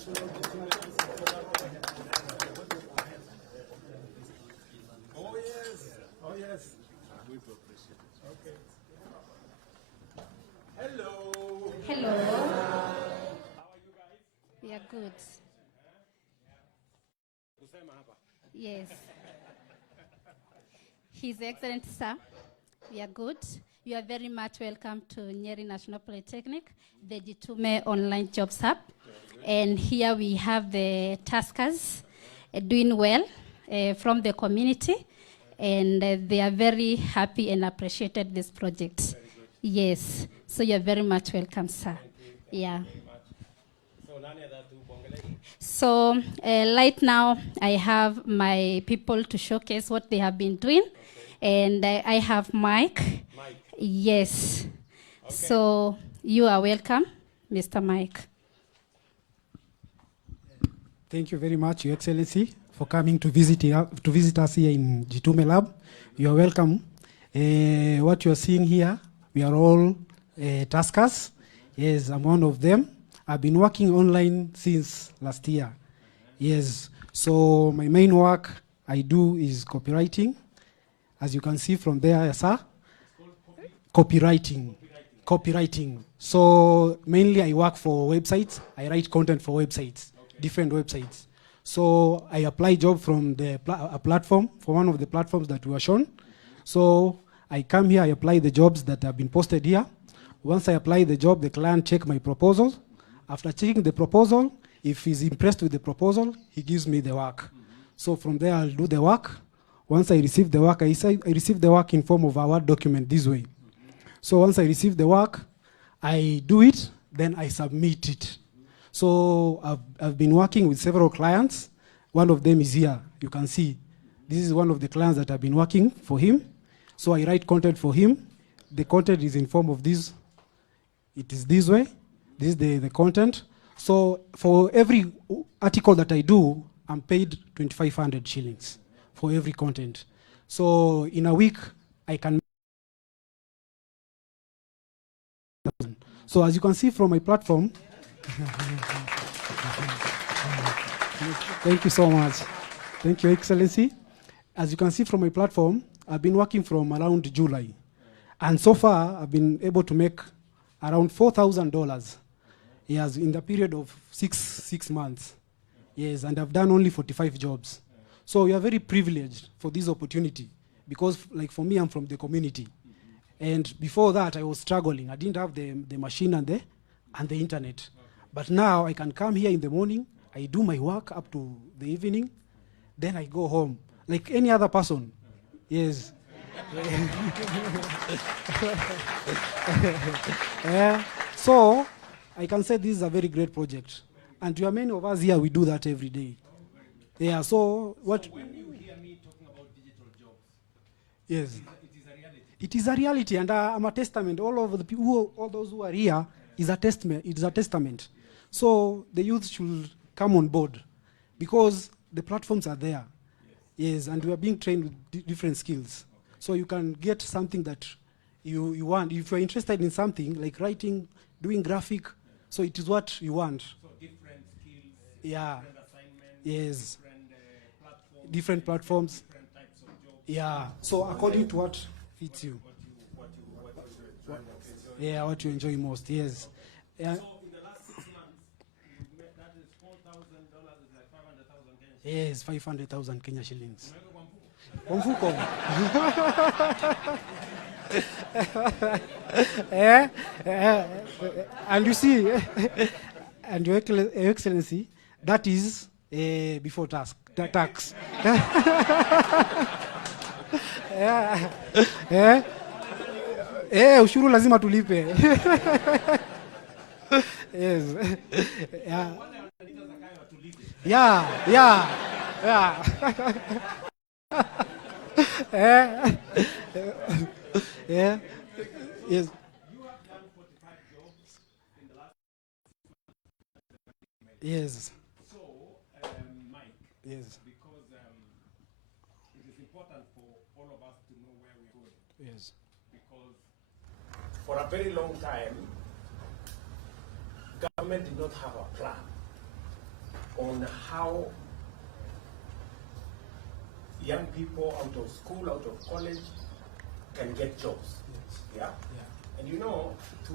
National Oh yes, oh yes. We appreciate it. Okay. Hello. Hello. How are you guys? We are good. Yes. His Excellency, sir, we are good. You are very much welcome to Nyeri National Polytechnic, the Jitume Online Jobs Hub. And here we have the taskers doing well from the community, and they are very happy and appreciated this project. Yes. So you are very much welcome, sir. Yeah. So right now, I have my people to showcase what they have been doing. And I have Mike. Mike. Yes. Okay. So you are welcome, Mr. Mike. Thank you very much, Your Excellency, for coming to visit us here in Jitume Lab. You are welcome. What you are seeing here, we are all taskers. Yes, I'm one of them. I've been working online since last year. Yes, so my main work I do is copywriting. As you can see from there, sir. Copywriting. So mainly I work for websites. I write content for websites, different websites. So I apply job from the platform, for one of the platforms that we were shown. So I come here, I apply the jobs that have been posted here. Once I apply the job, the client check my proposal. After checking the proposal, if he's impressed with the proposal, he gives me the work. So from there, I'll do the work. Once I receive the work, I receive the work in form of a Word document this way. So once I receive the work, I do it, then I submit it. So I've been working with several clients. One of them is here. You can see. This is one of the clients that I've been working for him. So I write content for him. The content is in form of this. It is this way. This is the content. So for every article that I do, I'm paid 2,500 shillings for every content. So in a week, I can. So as you can see from my platform, thank you so much. Thank you, Excellency. As you can see from my platform, I've been working from around July. And so far, I've been able to make around $4,000. Yes, in the period of six months. Yes, and I've done only 45 jobs. So we are very privileged for this opportunity because, like for me, I'm from the community. And before that, I was struggling. I didn't have the machine and the internet. But now I can come here in the morning, I do my work up to the evening, then I go home, like any other person. Yes. So I can say this is a very great project. And to many of us here, we do that every day. Yeah, so what... So when you hear me talking about digital jobs, yes. It is a reality. It is a reality, and I'm a testament. All of the people, all those who are here, is a testament. It is a testament. So the youth should come on board, because the platforms are there. Yes, and we are being trained with different skills. Okay. So you can get something that you want. If you're interested in something like writing, doing graphic, so it is what you want. So different skills, yeah. different assignments, yes. different platforms, different platforms, different types of jobs. Yeah. So according to what fits you. What you enjoy most. Yes. So in the last 6 months, that is $4,000 is like 500,000 Kenya. Yes, 500,000 Kenya shillings. Kwa mfuko. And you see, and Your Excellency, that is before tax. Ushuru lazima tulipe. Yes. Yeah. Yeah. Yes. You have done 45 jobs in the last. Yes. So, Mike. Yes. Because it is important for all of us to know where we're going. Yes. Because for a very long time, government did not have a plan on how young people out of school, out of college, can get jobs. Yes. Yeah? Yeah. And you know, to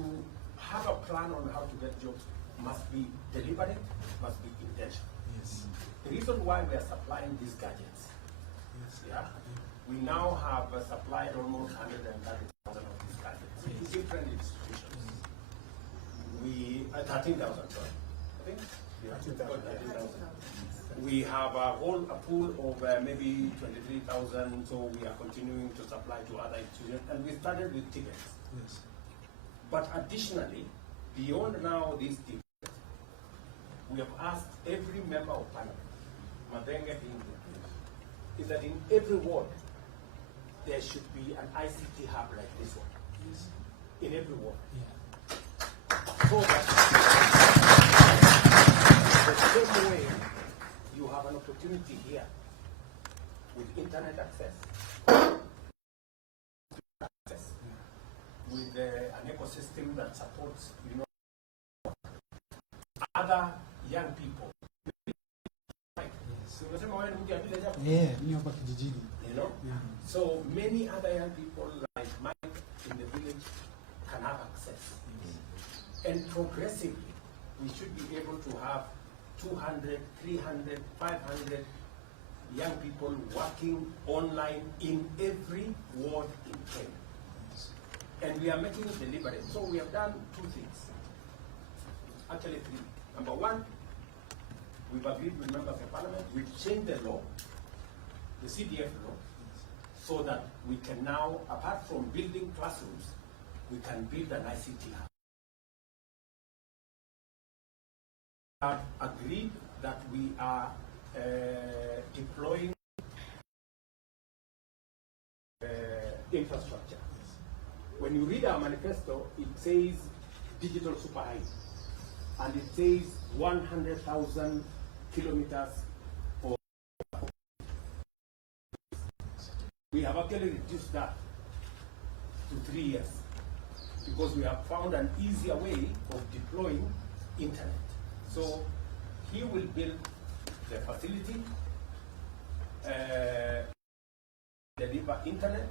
have a plan on how to get jobs must be deliberate, must be intentional. Yes. The reason why we are supplying these gadgets, Yes. yeah, we now have supplied almost 130,000 of these gadgets to different institutions. We 13,000, sorry. I think. Yeah, 13,000. We have a pool of maybe 23,000, so we are continuing to supply to other institutions, and we started with tickets. Yes. But additionally, beyond now these tickets, we have asked every member of parliament, Madenge is that in every ward there should be an ICT hub like this one. Yes. In every ward. Yeah. So that the same way you have an opportunity here with internet access, with an ecosystem that supports, you know, other young people. Yeah, ni hapa kijijini. You know? Yeah. So many other young people like Mike in the village can have access. And progressively, we should be able to have 200, 300, 500 young people working online in every ward in Kenya. And we are making it deliberate. So we have done two things. Actually three. Number one, we've agreed with members of parliament, we've changed the law, the CDF law, so that we can now, apart from building classrooms, we can build an ICT hub. We have agreed that we are deploying infrastructure. When you read our manifesto, it says digital super highway, and it says 100,000 kilometers of. We have actually reduced that to 3 years because we have found an easier way of deploying internet. So he will build the facility, deliver internet,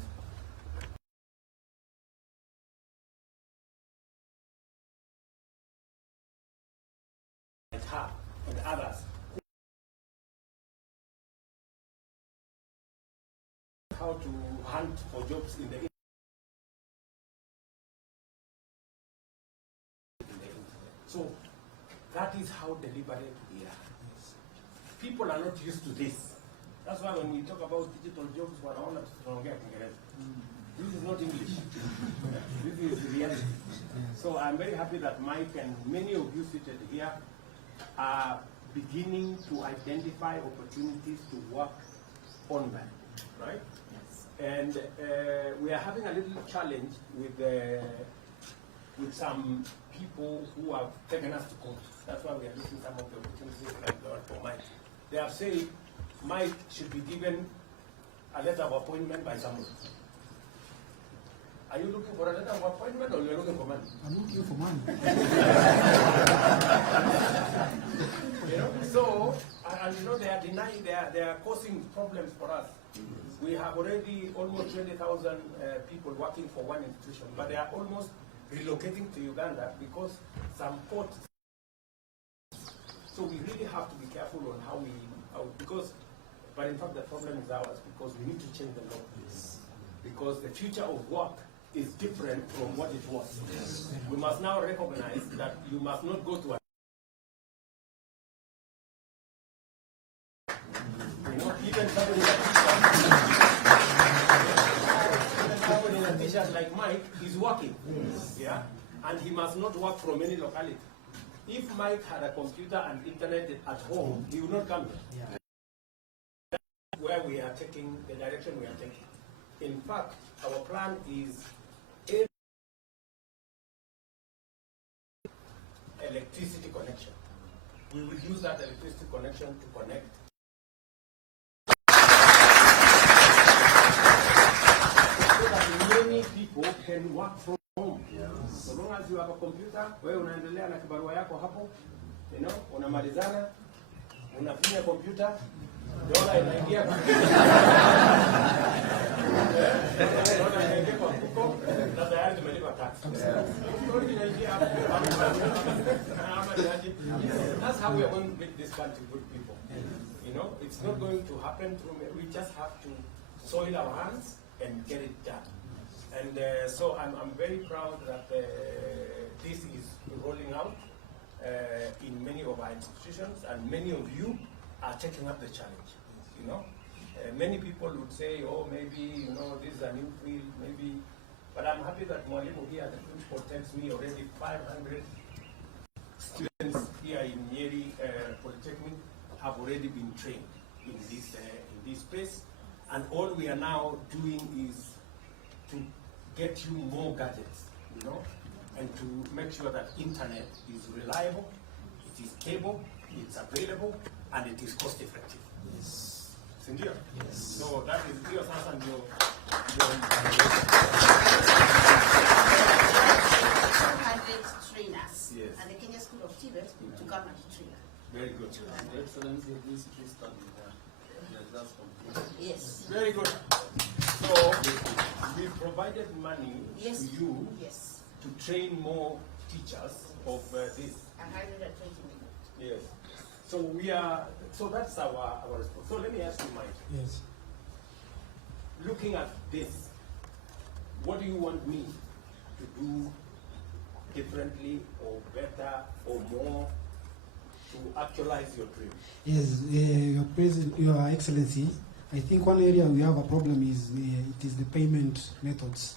and her and others how to hunt for jobs in the internet. So that is how deliberate we are. People are not used to this. That's why when we talk about digital jobs, this is not English. This is reality. So I'm very happy that Mike and many of you seated here are beginning to identify opportunities to work online, right? Yes. And we are having a little challenge with some people who have taken us to court. That's why we are looking some of the opportunities like the one for Mike. They have said Mike should be given a letter of appointment by someone. Are you looking for a letter of appointment or you're looking for money? I'm looking for money. You know, so, and you know, they are denying, they are causing problems for us. We have already almost 20,000 people working for one institution, but they are almost relocating to Uganda because some ports. So we really have to be careful on how we, but in fact the problem is ours because we need to change the law. Yes. Because the future of work is different from what it was. Yes. We must now recognize that you must not go to a even somebody in a t-shirt like Mike is working. Yes. Yeah? And he must not work from any locality. If Mike had a computer and internet at home, he would not come here. Yeah. That's where we are taking, the direction we are taking. In fact, our plan is electricity connection. We will use that electricity connection to connect. So that many people can work from home. Yeah. So long as you have a computer, wewe unaendelea na kibarua yako hapo, you know, unamalizana, Unafinya kompyuta, dola inaingia kwa dola inaingia kwa mfuko, na tayari tumelipa tax. That's how we are going to make this country good people. You know, it's not going to happen through me. We just have to soil our hands and get it done. And so I'm very proud that this is rolling out in many of our institutions, and many of you are taking up the challenge. You know, many people would say, oh, maybe, you know, this is a new field, maybe. But I'm happy that Mwalimu here at the principal tells me already 500 students here in Nyeri Polytechnic have already been trained in this space. And all we are now doing is to get you more gadgets, you know, and to make sure that internet is reliable, it is stable, it's available, and it is cost effective. Yes. Sindio? Yes. So that is your sense and your 200 trainers. Yes. And the Kenya School of Children to come and train. Very good. Excellency, this is study there. That's complete. Yes. Very good. So we provided money Yes. to you Yes. to train more teachers of this. 120 million. Yes. So we are. So that's our response. So let me ask you, Mike. Yes. Looking at this, what do you want me to do differently or better or more to actualize your dream? Yes, Your Excellency, I think one area we have a problem is it is the payment methods.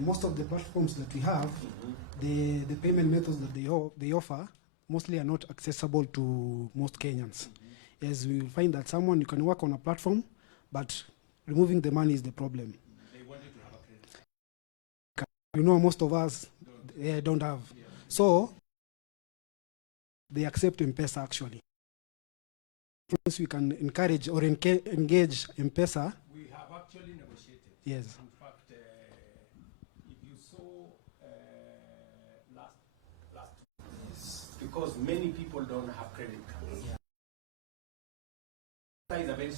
Most of the platforms that we have, the payment methods that they offer mostly are not accessible to most Kenyans. Yes, we will find that you can work on a platform, but removing the money is the problem. They want you to have a credit. You know, most of us don't have. Yeah. So they accept M-Pesa actually. Once we can encourage or engage M-Pesa. We have actually negotiated. Yes. In fact, if you saw last because many people don't have credit cards. Yeah. Is a very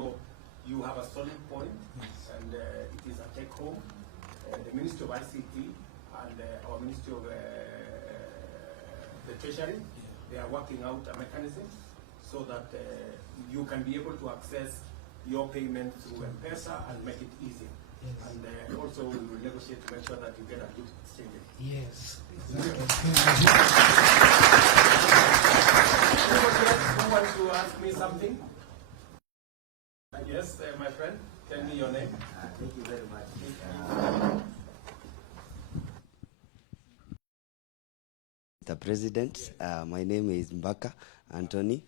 so you have a solid point, and it is a take home. The Ministry of ICT and our Ministry of the Treasury, they are working out a mechanism so that you can be able to access your payment through M-Pesa and make it easy. Yes. And also we will negotiate to make sure that you get a good exchange. Yes. Anybody else who wants to ask me something? Yes, my friend, tell me your name. Thank you very much. Mr. President, my name is Mbaka Anthony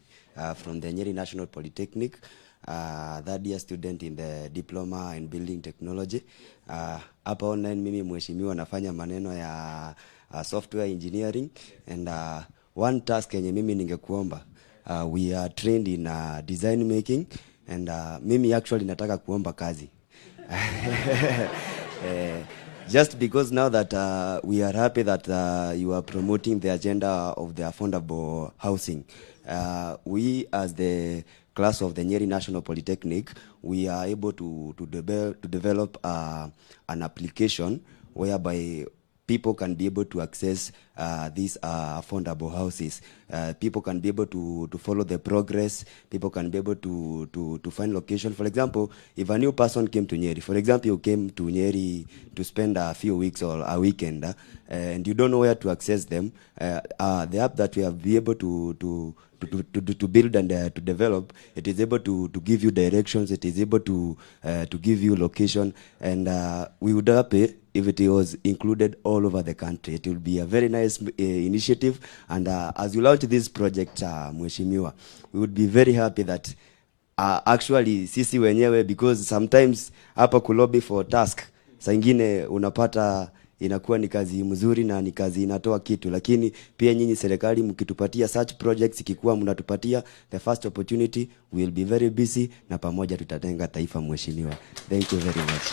from the Nyeri National Polytechnic, third year student in the Diploma in Building Technology. Hapa online mimi mheshimiwa nafanya maneno ya software engineering, and one task yenye mimi ningekuomba, we are trained in design making, and mimi actually nataka kuomba kazi. Just because now that we are happy that you are promoting the agenda of the affordable housing, we as the class of the Nyeri National Polytechnic, we are able to develop an application whereby people can be able to access these affordable houses. People can be able to follow the progress. People can be able to find location. For example, if a new person came to Nyeri, for example, you came to Nyeri to spend a few weeks or a weekend, and you don't know where to access them, the app that we have been able to build and to develop, it is able to give you directions, it is able to give you location, and we would happy if it was included all over the country. It will be a very nice initiative, and as you launch this project, Mheshimiwa, we would be very happy that actually sisi wenyewe, because sometimes hapa kulobi for task, saa ingine unapata inakuwa ni kazi mzuri na ni kazi inatoa kitu, lakini pia nyinyi serikali mkitupatia such projects, ikikuwa mnatupatia the first opportunity, we will be very busy na pamoja tutatenga taifa, Mheshimiwa. Thank you very much.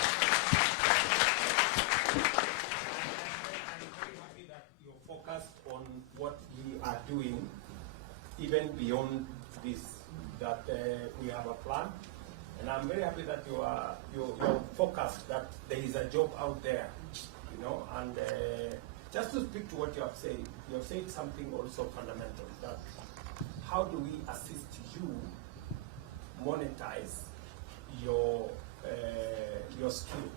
I'm very happy that you're focused on what we are doing even beyond this, that we have a plan. And I'm very happy that you're focused that there is a job out there, you know. And just to speak to what you have said something also fundamental, that how do we assist you monetize your skill,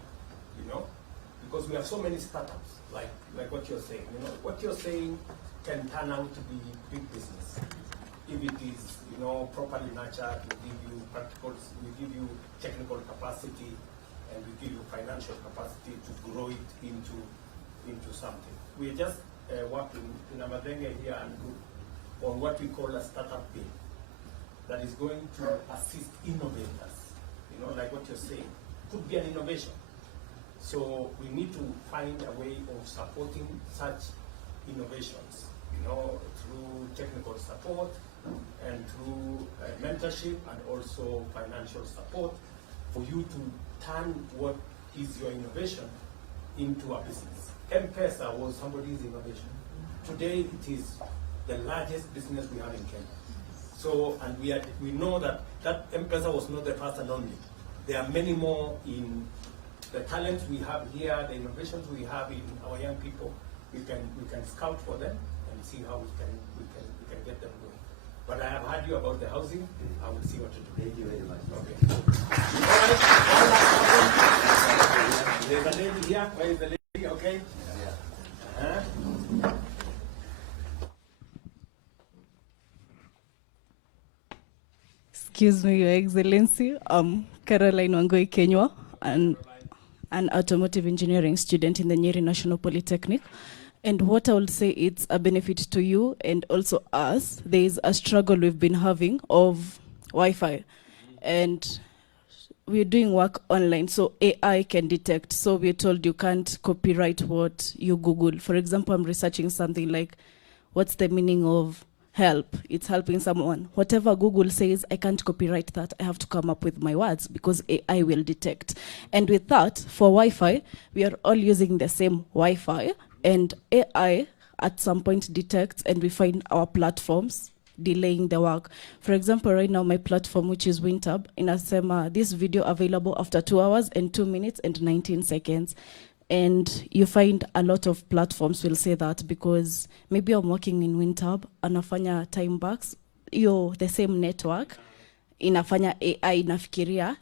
you know? Because we have so many startups, like what you're saying. You know, what you're saying can turn out to be big business if it is, you know, properly nurtured. We give you practicals, we give you technical capacity, and we give you financial capacity to grow it into something. We're just working in Amadenge here and on what we call a startup bill that is going to assist innovators. You know, like what you're saying, could be an innovation. So we need to find a way of supporting such innovations, you know, through technical support and through mentorship and also financial support for you to turn what is your innovation into a business. M-Pesa was somebody's innovation. Today it is the largest business we have in Kenya. So, and we know that M-Pesa was not the first and only. There are many more in the talents we have here, the innovations we have in our young people. We can scout for them and see how we can get them going. But I have heard you about the housing. I will see what to do. Thank you very much. Okay. All right. There's a lady here. Where is the lady? Okay. Yeah. Excuse me, Your Excellency. Caroline Wangoi Kenywa, an automotive engineering student in the Nyeri National Polytechnic. And what I will say, it's a benefit to you and also us. There is a struggle we've been having of Wi-Fi. And we're doing work online, so AI can detect. So we're told you can't copyright what you Google. For example, I'm researching something like, what's the meaning of help? It's helping someone. Whatever Google says, I can't copyright that. I have to come up with my words because AI will detect. And with that, for Wi-Fi, we are all using the same Wi-Fi, and AI at some point detects, and we find our platforms delaying the work. For example, right now, my platform, which is WinTab, inasema this video available after 2 hours and 2 minutes and 19 seconds. And you find a lot of platforms will say that because maybe I'm working in WinTab, anafanya time backs, the same network, inafanya AI inafikiria,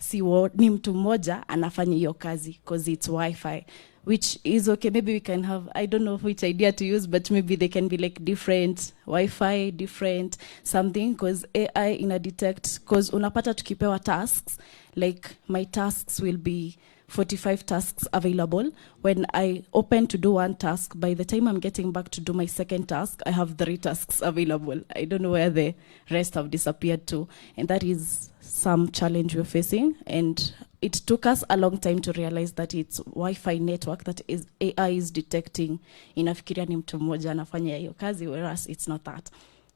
ni mtu mmoja anafanya hiyo kazi, because it's Wi-Fi, which is okay. Maybe we can have, I don't know which idea to use, but maybe they can be like different Wi-Fi, different something, because AI ina detect, because unapata tukipewa tasks, like my tasks will be 45 tasks available. When I open to do one task, by the time I'm getting back to do my second task, I have 3 tasks available. I don't know where the rest have disappeared to. And that is some challenge we're facing. And it took us a long time to realize that it's Wi-Fi network that is AI is detecting. Inafikiria ni mtu mmoja anafanya hiyo kazi, whereas it's not that.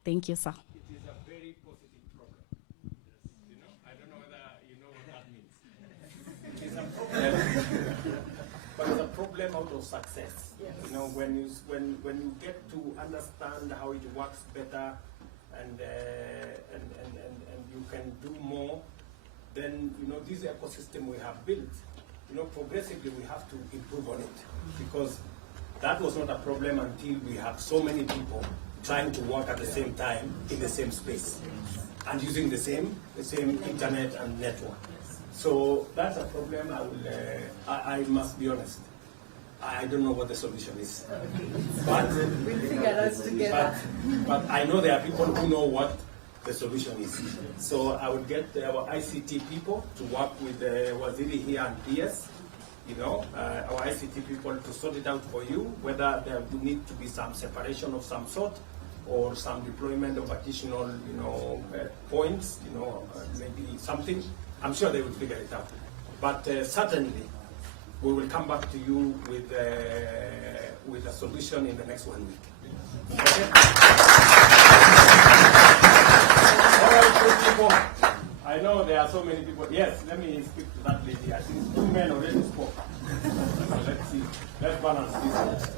Thank you, sir. It is a very positive program. You know, I don't know whether you know what that means. It is a problem, but it's a problem out of success. Yes. You know, when you get to understand how it works better, and you can do more, then, you know, this ecosystem we have built, you know, progressively we have to improve on it, because that was not a problem until we have so many people trying to work at the same time in the same space and using the same internet and network. So that's a problem. I must be honest, I don't know what the solution is. But We'll figure it out together. But I know there are people who know what the solution is. So I would get our ICT people to work with Waziri here and PS, you know, our ICT people to sort it out for you, whether there would need to be some separation of some sort or some deployment of additional, you know, points, you know, maybe something. I'm sure they will figure it out. But certainly, we will come back to you with a solution in the next 1 week. Okay? All right, good people. I know there are so many people. Yes, let me speak to that lady. I think 2 men already spoke. So let's see. Let's balance this.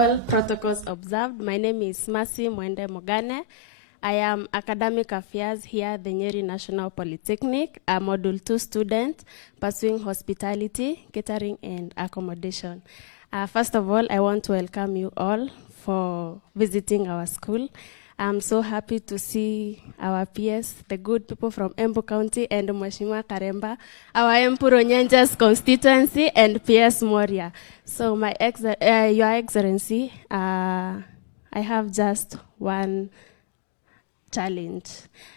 All protocols observed. My name is Masi Mwende Mogane. I am Academic Affairs here at the Nyeri National Polytechnic, a Module 2 student pursuing hospitality, catering, and accommodation. First of all, I want to welcome you all for visiting our school. I'm so happy to see our peers, the good people from Embu County and Mheshimiwa Karemba, our Empuro Nyanja's constituency, and PS Moria. So, Your Excellency, I have just one challenge.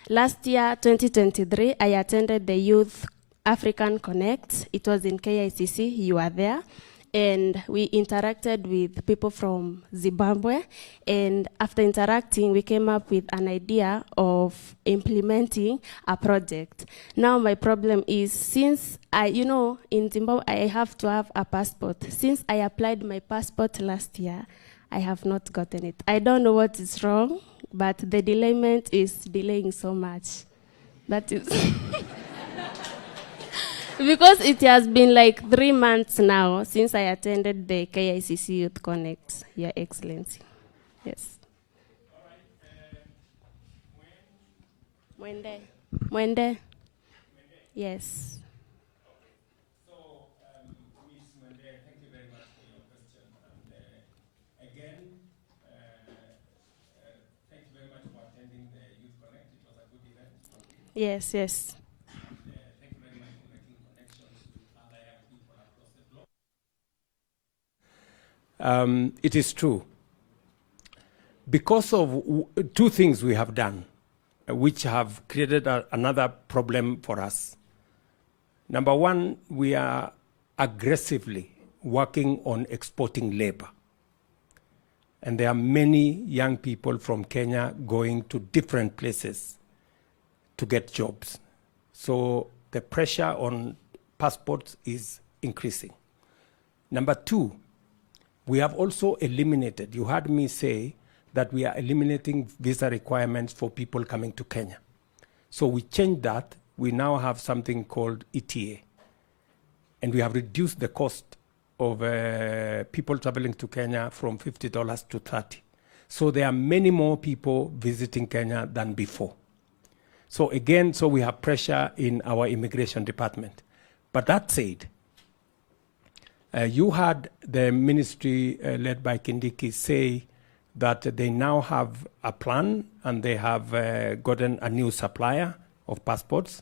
Last year, 2023, I attended the Youth African Connect. It was in KICC, you were there. And we interacted with people from Zimbabwe. And after interacting, we came up with an idea of implementing a project. Now my problem is, since in Zimbabwe, I have to have a passport. Since I applied my passport last year, I have not gotten it. I don't know what is wrong, but the delayment is delaying so much. That is... Because it has been like 3 months now since I attended the KICC Youth Connect, Your Excellency. Yes. Mwende. Mwende. Yes. So, Ms. Mwende, thank you very much for your question. And again, thank you very much for attending the Youth Connect. It was a good event. Yes, yes. It is true. Because of two things we have done, which have created another problem for us. Number one, we are aggressively working on exporting labor. And there are many young people from Kenya going to different places to get jobs. So the pressure on passports is increasing. Number two, we have also eliminated, you heard me say that we are eliminating visa requirements for people coming to Kenya. So we changed that. We now have something called ETA. And we have reduced the cost of people traveling to Kenya from $50 to $30. So there are many more people visiting Kenya than before. So again, so we have pressure in our immigration department. But that said, you had the ministry led by Kindiki say that they now have a plan and they have gotten a new supplier of passports.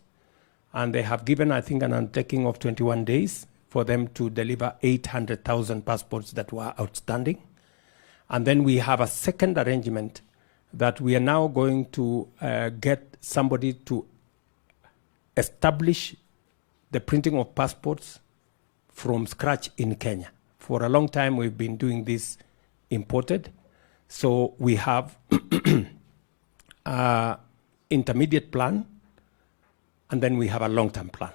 And they have given, I think, an undertaking of 21 days for them to deliver 800,000 passports that were outstanding. And then we have a second arrangement that we are now going to get somebody to establish the printing of passports from scratch in Kenya. For a long time, we've been doing this imported. So we have an intermediate plan, and then we have a long-term plan.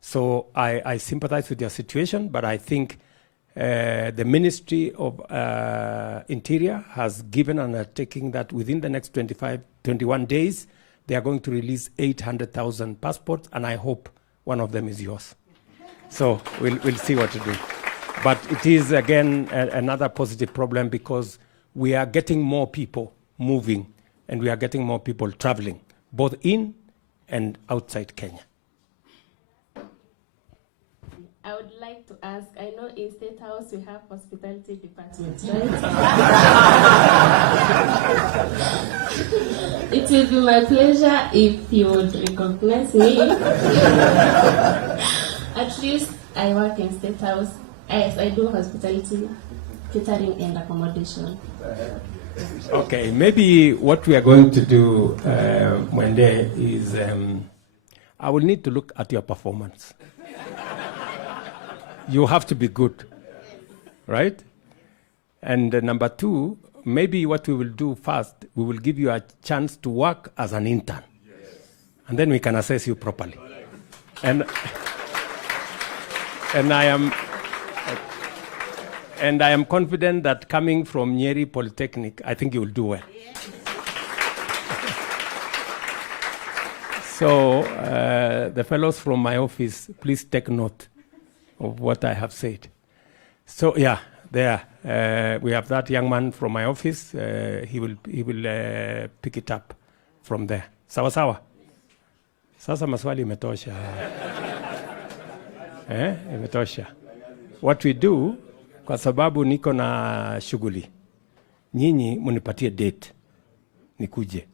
So I sympathize with your situation, but I think the Ministry of Interior has given an undertaking that within the next 21 days, they are going to release 800,000 passports, and I hope one of them is yours. So we'll see what to do. But it is, again, another positive problem because we are getting more people moving and we are getting more people traveling, both in and outside Kenya. I would like to ask, I know in State House we have hospitality department, right? It will be my pleasure if you would recognize me. At least I work in State House. Yes, I do hospitality, catering, and accommodation. Okay, maybe what we are going to do, Mwende, is I will need to look at your performance. You have to be good, right? And number two, maybe what we will do first, we will give you a chance to work as an intern. Yes. And then we can assess you properly. And I am confident that coming from Nyeri Polytechnic, I think you will do well. Yeah. So the fellows from my office, please take note of what I have said. So yeah, There, we have that young man from my office. He will pick it up from there. Sawa sawa. Sasa maswali imetosha. Imetosha. What we do, kwa sababu niko na shughuli, nyinyi munipatie date nikuje.